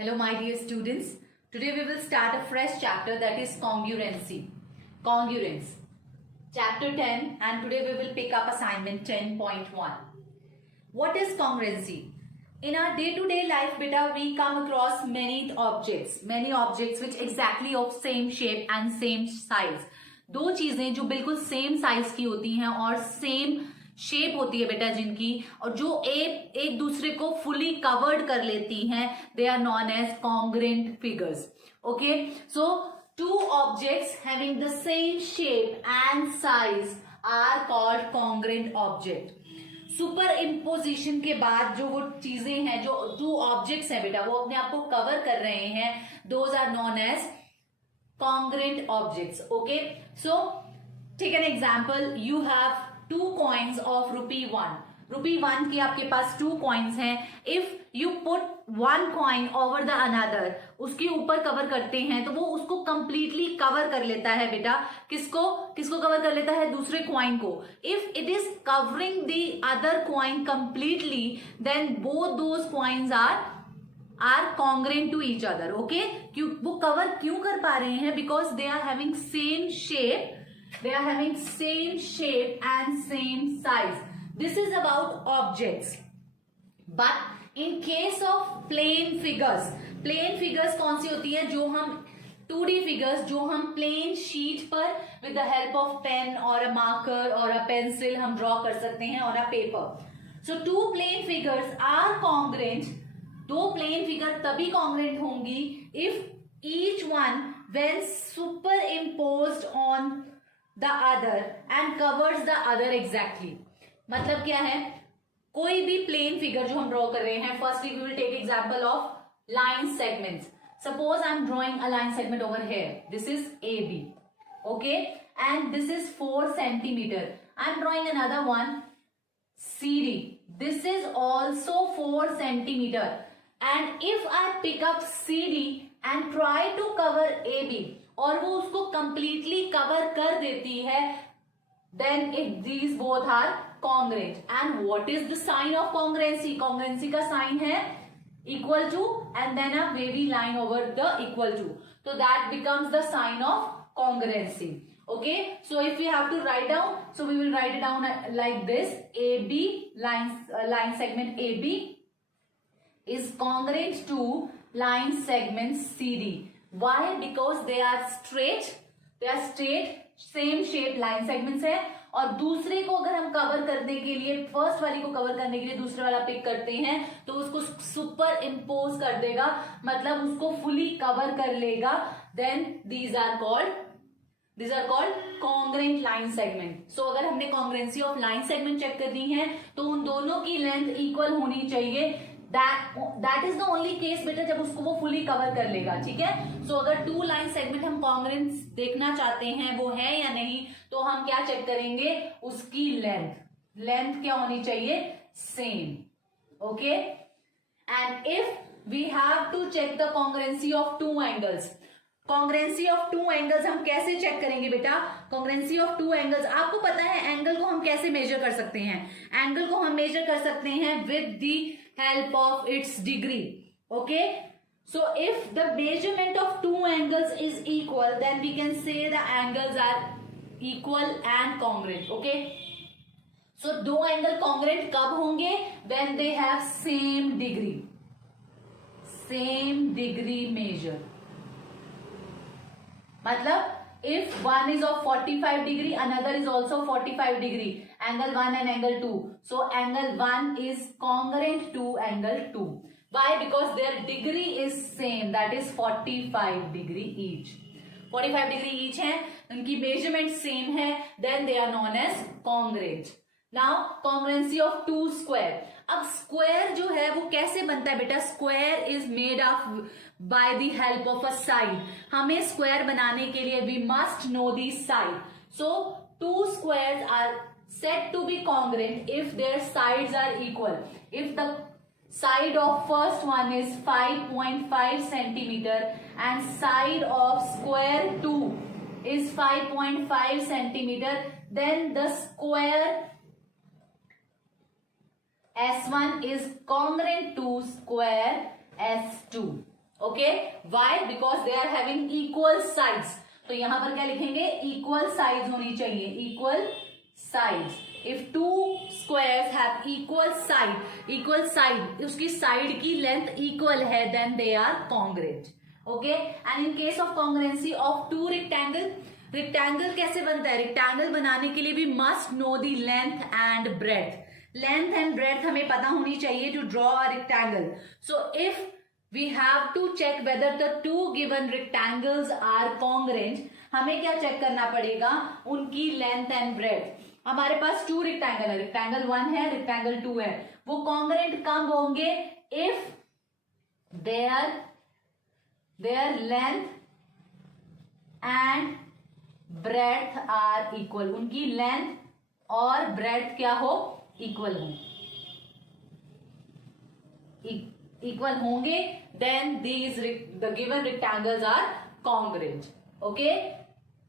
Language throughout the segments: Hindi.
Hello my dear students. Today we will start a fresh chapter, that is congruency. Congruence. Chapter 10, and today we will pick up assignment 10.1. What is congruency? In our day-to-day life, beta, we come across many objects which exactly of same shape and same size. दो चीजें जो बिल्कुल सेम साइज की होती हैं और सेम शेप होती है बेटा जिनकी, और जो एक दूसरे को फुली कवर्ड कर लेती हैं, they are non as congruent figures. Okay, so two objects having the same shape and size are called congruent object. Superimposition के बाद जो वो चीजें हैं, जो टू ऑब्जेक्ट्स हैं बेटा, वो अपने आप को कवर कर रहे हैं, those are non as congruent objects. Okay, so take an example. You have two coins of ₹1. ₹1 की आपके पास two coins हैं. If you put one coin over the another, उसके ऊपर कवर करते हैं तो वो उसको completely कवर कर लेता है बेटा. किसको कवर कर लेता है? दूसरे कॉइन को. If it is covering the other coin completely, then both those coins are congruent to each other. Okay, वो कवर क्यों कर पा रहे हैं? Because they are having same shape and same size. This is about objects. But in case of plane figures कौन सी होती है? जो हम 2D figures जो हम प्लेन शीट पर with the help of pen or a marker or a pencil हम ड्रॉ कर सकते हैं और a paper. So two plane figures are congruent. दो प्लेन फिगर तभी कॉन्ग्रेंट होंगी if each one when super imposed on the other and covers the other exactly. मतलब क्या है? कोई भी प्लेन फिगर जो हम ड्रॉ कर रहे हैं, firstly we will take example of line segments. Suppose I am drawing a line segment over here. This is AB. Okay, and this is 4 centimetre. I am drawing another one CD. This is also 4 centimeter. And if I pick up CD and try to cover AB, और वो उसको completely cover कर देती है, then if these both are congruent. And what is the sign of congruency? Congruency का sign है equal to and then a wavy line over the equal to. So that becomes the sign of congruency. Okay, so if we have to write down, so we will write it down like this. AB line segment AB is congruent to line segment CD. Why? Because they are straight, same shape line segments है, और दूसरे को अगर हम कवर करने के लिए, फर्स्ट वाली को कवर करने के लिए दूसरे वाला पिक करते हैं तो उसको सुपर इम्पोज कर देगा, मतलब उसको फुली कवर कर लेगा. Then these are called congruent line segment. So अगर हमने congruency of line segment check करनी है तो उन दोनों की लेंथ इक्वल होनी चाहिए. That is the only case बेटा जब उसको वो फुली कवर कर लेगा. ठीक है, सो अगर टू लाइन सेगमेंट हम कॉन्ग्रेंस देखना चाहते हैं वो है या नहीं, तो हम क्या चेक करेंगे? उसकी लेंथ क्या होनी चाहिए? Same. Okay, and if we have to check the congruency of two angles. Congruency of two angles हम कैसे चेक करेंगे बेटा? कॉन्ग्रेंसी ऑफ टू एंगल्स, आपको पता है एंगल को हम कैसे मेजर कर सकते हैं? एंगल को हम मेजर कर सकते हैं with the help of its degree. Okay, so if the measurement of two angles is equal, then we can say the angles are equal and congruent. Okay, so दो एंगल congruent कब होंगे? when they have same degree measure. मतलब if one is of 45 degree, another is also 45 degree, angle 1 and angle 2, so angle 1 is congruent to angle 2. Why? Because their degree is same, that is 45 degree each. 45 degree each है, उनकी measurement same है, then they are known as congruent. Now congruency of two square. अब स्क्वायर जो है वो कैसे बनता है बेटा? Square is made of by the help of a side. हमें स्क्वायर बनाने के लिए we must know the side. So two squares are said to be congruent if their sides are equal. If the side of first one is 5.5 centimeter and side of square 2 is 5.5 centimeter, then the square S1 is congruent to square S2. Okay, why? Because they are having equal size. तो यहां पर क्या लिखेंगे? इक्वल साइज होनी चाहिए, equal size. If two squares have equal side, उसकी साइड की लेंथ इक्वल है, then they are congruent. Okay, and in case of congruency of two rectangle, rectangle कैसे बनता है? रेक्टेंगल बनाने के लिए भी must know the length and breadth. Length and breadth हमें पता होनी चाहिए to draw a rectangle. So if we have to check whether the two given rectangles are congruent, हमें क्या चेक करना पड़ेगा? उनकी लेंथ एंड ब्रेथ। हमारे पास टू रेक्टेंगल है, रेक्टेंगल 1 है, रेक्टेंगल 2 है। वो कॉन्ग्रेंट कब होंगे? If their length and breadth are equal, उनकी लेंथ और ब्रेथ क्या हो? इक्वल हो, इक्वल होंगे, then the given rectangles are congruent. Okay,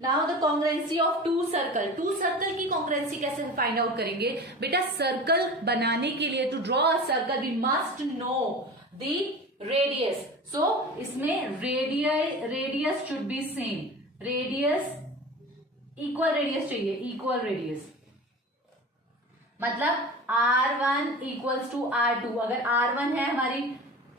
now the congruency of two circle की congruency कैसे फाइंड आउट करेंगे? बेटा सर्कल बनाने के लिए, to draw a circle we must know the radius. So इसमें radius should be same, radius equal radius चाहिए, इक्वल रेडियस। मतलब R1 इक्वल्स टू R2। अगर R1 है हमारी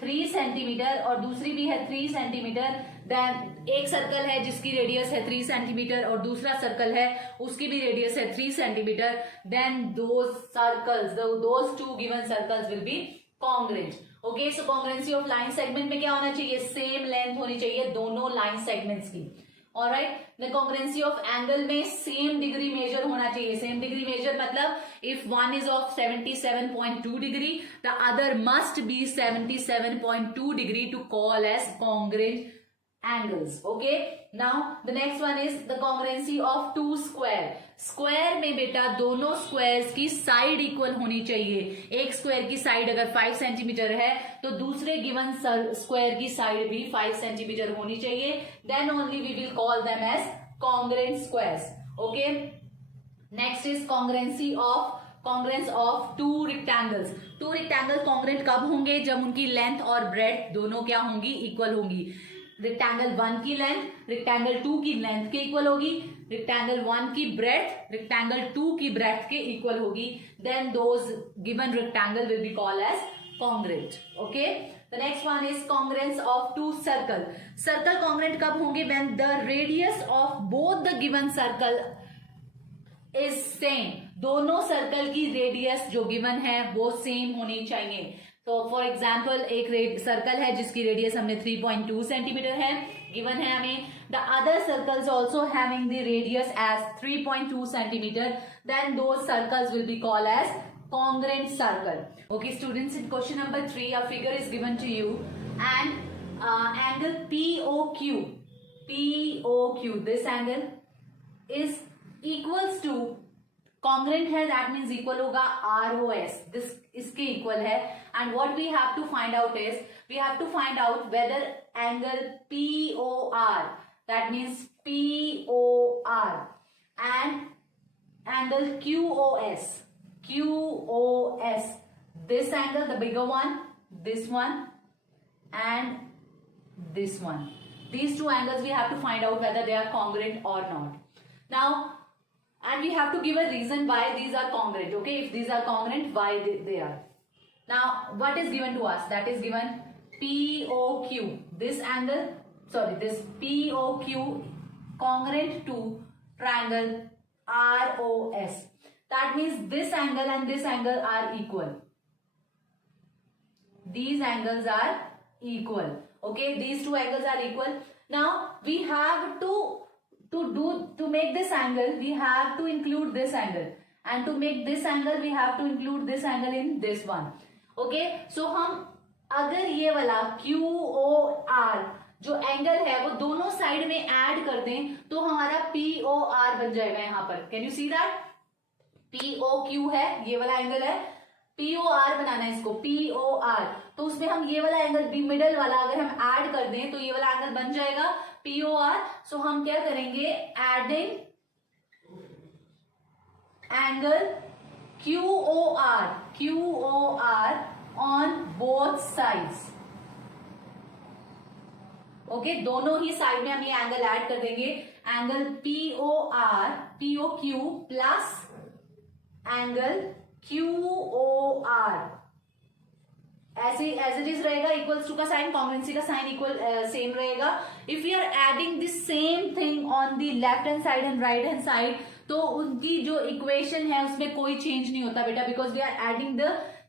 3 सेंटीमीटर और दूसरी भी है 3 सेंटीमीटर, देन एक सर्कल है जिसकी रेडियस है 3 सेंटीमीटर और दूसरा सर्कल है उसकी भी रेडियस है 3 centimetre, then those two given circles will be congruent. Okay, so congruency of line segment में क्या होना चाहिए? सेम लेंथ होनी चाहिए दोनों लाइन सेगमेंट्स की। Alright, the congruency of angle में सेम डिग्री मेजर होना चाहिए। सेम डिग्री मेजर मतलब if one is of 77.2 degree, the other must be 77.2 degree to call as congruent angles. Okay, now the next one is the congruency of two square. Square में बेटा दोनों स्क्वायर्स की साइड इक्वल होनी चाहिए। एक स्क्वायर की साइड अगर 5 सेंटीमीटर है तो दूसरे गिवन स्क्वायर की साइड भी 5 सेंटीमीटर होनी चाहिए, then only we will call them as congruent squares. Okay, next is congruence of two rectangles. Two rectangle congruent कब होंगे? जब उनकी लेंथ और ब्रेथ दोनों क्या होंगी? इक्वल होंगी। रेक्टेंगल 1 की लेंथ रेक्टेंगल 2 की लेंथ के इक्वल होगी, रेक्टेंगल 1 की ब्रेथ रेक्टेंगल 2 की ब्रेथ के इक्वल होगी, then those given rectangle will be called as congruent. Okay, the next one is congruence of two circle. Circle congruent कब होंगे? When the radius of both the given circle is same. दोनों सर्कल की रेडियस जो गिवन है वो सेम होनी चाहिए। तो फॉर एग्जाम्पल एक सर्कल है जिसकी रेडियस हमने 3.2 सेंटीमीटर है, गिवन है हमें। The other circles also having the radius as 3.2 centimetre, then those circles will be called as congruent circle. Okay students, in question number 3 a figure is given to you and angle POQ, this angle is equals to congruent है, that means equal होगा ROS, this इसके equal है, and what we have to find out is we have to find out whether angle POR, that means POR and angle QOS, this angle, the bigger one, this one and this one, these two angles we have to find out whether they are congruent or not. Now and we have to give a reason why these are congruent. Okay, if these are congruent, why they are. Now what is given to us? That is given POQ, this angle, sorry, this POQ congruent to triangle ROS. That means this angle and this angle are equal. These angles are equal. Okay, these two angles are equal. Now we have to make this angle, we have to include this angle, and to make this angle we have to include this angle in this one. Okay, so हम अगर ये वाला QOR जो एंगल है वो दोनों साइड में ऐड कर दें तो हमारा POR बन जाएगा यहाँ पर. Can you see that? POQ है, ये वाला एंगल है, POR बनाना है इसको, POR, तो उसमें हम ये वाला एंगल भी मिडल वाला अगर हम ऐड कर दें तो ये वाला एंगल बन जाएगा POR. सो हम क्या करेंगे, adding angle QOR on both sides. Okay, दोनों ही साइड में हम ये एंगल ऐड कर देंगे, angle POQ plus angle QOR, ऐसे एज इट इज रहेगा, इक्वल्स टू का साइन, कॉन्ग्रुएंसी का साइन इक्वल सेम रहेगा. If you are adding this same thing on the left hand side and right hand side, तो उनकी जो इक्वेशन है उसमें कोई चेंज नहीं होता बेटा, because we are adding the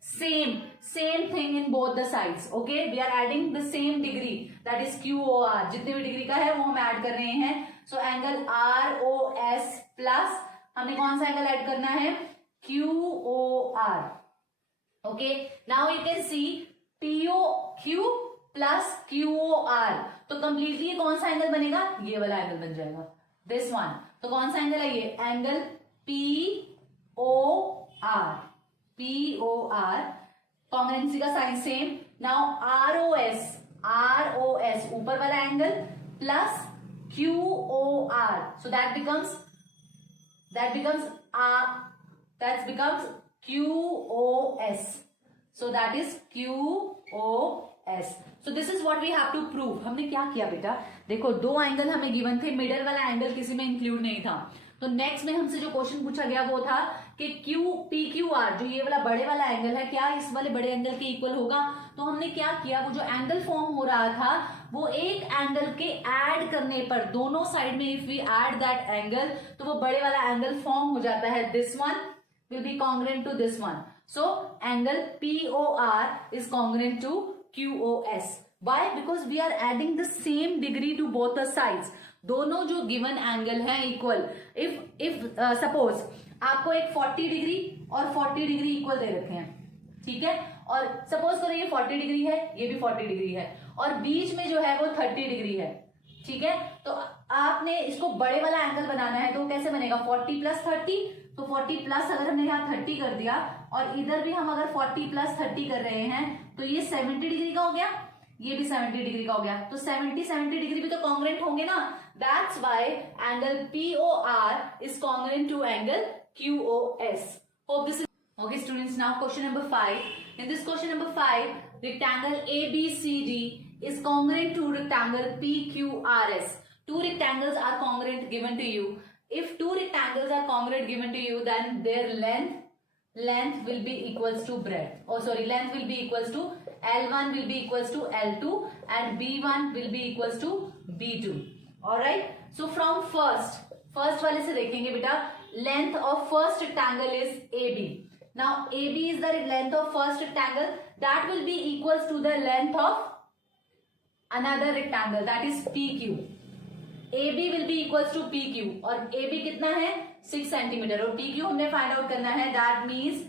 same thing in both the sides. Okay, we are adding the same degree, that is QOR. जितने भी डिग्री का है वो हम ऐड कर रहे हैं. So एंगल ROS प्लस हमने कौन सा एंगल ऐड करना है, QOR. Okay, now you can see POQ plus QOR. तो कंप्लीटली ये कौन सा एंगल बनेगा, ये वाला एंगल बन जाएगा, दिस वन. तो कौन सा एंगल है ये, एंगल POR, कॉन्ग्रुएंसी का साइन सेम. नाउ ROS ऊपर वाला angle plus QOR, so that becomes QOS. So that is QOS. So this is what we have to prove. हमने क्या किया बेटा, देखो दो एंगल हमें गिवन थे, मिडल वाला एंगल किसी में इंक्लूड नहीं था. तो नेक्स्ट में हमसे जो क्वेश्चन पूछा गया वो था कि PQR, जो ये वाला बड़े वाला एंगल है, क्या इस वाले बड़े एंगल के इक्वल होगा. तो हमने क्या किया, वो जो एंगल फॉर्म हो रहा था वो एक एंगल के ऐड करने पर, दोनों साइड में if we add that angle, तो वो बड़े वाला एंगल फॉर्म हो जाता है. This one will be congruent to this one. So angle POR is congruent to QOS. Why? Because we are adding the same degree to both the sides. दोनों जो given angle है equal. If suppose आपको एक 40 डिग्री और 40 डिग्री इक्वल दे रखे हैं, ठीक है, और सपोज करो ये 40 डिग्री है, ये भी 40 डिग्री है, और बीच में जो है वो 30 डिग्री है, ठीक है. तो आपने इसको बड़े वाला एंगल बनाना है, तो कैसे बनेगा, 40 प्लस 30. तो 40 प्लस अगर हमने यहाँ 30 कर दिया, और इधर भी हम अगर 40 प्लस 30 कर रहे हैं, तो ये 70 डिग्री का हो गया, ये भी 70 डिग्री का हो गया. तो 70 डिग्री भी तो कॉन्ग्रुएंट होंगे ना. That's why angle POR is congruent to angle QOS. Hope this is okay students. Now question number 5. In this question number 5, rectangle ABCD is congruent to rectangle PQRS. Two rectangles are congruent given to you. If two rectangles are congruent given to you, then their length will be equals to breadth. Oh sorry, length will be equals to L1 will be equals to L2 and B1 will be equals to B2. Alright. So from first वाले से देखेंगे बेटा, length of first rectangle is AB. Now AB is the length of first rectangle, that will be equals to the length of another rectangle, that is PQ. AB will be equals to PQ, और AB कितना है 6 सेंटीमीटर, और PQ हमने फाइंड आउट करना है, दैट मीन्स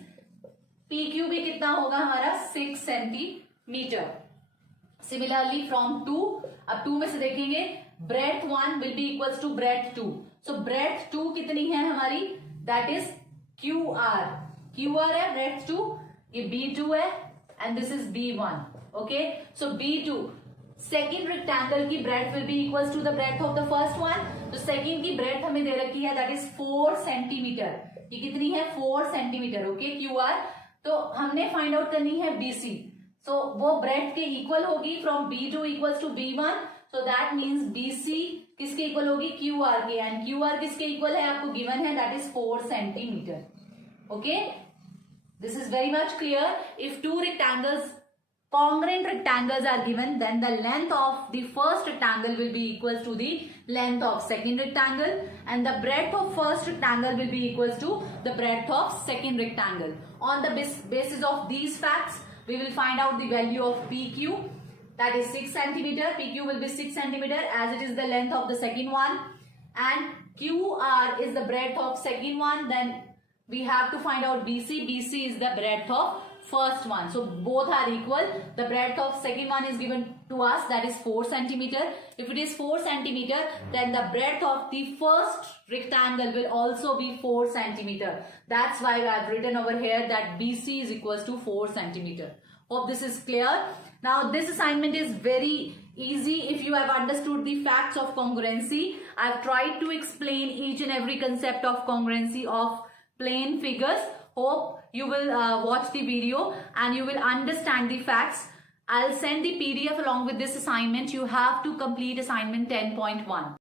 PQ भी कितना होगा हमारा 6 सेंटीमीटर. सिमिलरली फ्रॉम 2, अब 2 में से देखेंगे, breadth 1 will be equals to breadth 2. So breadth 2 कितनी है हमारी, दैट इज QR है ब्रेथ 2, ये B2 है and this is B1. Okay, so B2 second rectangle की breadth will be equals to the breadth of the first one. तो सेकेंड की ब्रेथ हमें दे रखी है, दैट इज 4 सेंटीमीटर. ये कितनी है 4 सेंटीमीटर. Okay, QR. तो हमने फाइंड आउट करनी है BC. सो वो ब्रेथ के इक्वल होगी from B2 equals to B1. So that means BC किसके इक्वल होगी, QR के, एंड QR किसके इक्वल है आपको गिवन है, that is 4 centimetre. Okay, this is very much clear. If two rectangles congruent rectangles are given, then the length of the first rectangle will be equals to the length of second rectangle, and the breadth of first rectangle will be equals to the breadth of second rectangle. On the basis of these facts, we will find out the value of PQ, that is 6 centimeter. PQ will be 6 centimeter as it is the length of the second one, and QR is the breadth of second one. Then we have to find out BC. BC is the breadth of first one. So both are equal. The breadth of second one is given to us, that is 4 centimeter. If it is 4 centimeter, then the breadth of the first rectangle will also be 4 centimeter. That's why I have written over here that BC is equals to 4 centimeter. Hope this is clear. Now this assignment is very easy if you have understood the facts of congruency. I have tried to explain each and every concept of congruency of plane figures. Hope you will watch the video and you will understand the facts. I'll send the PDF along with this assignment. You have to complete assignment 10.1.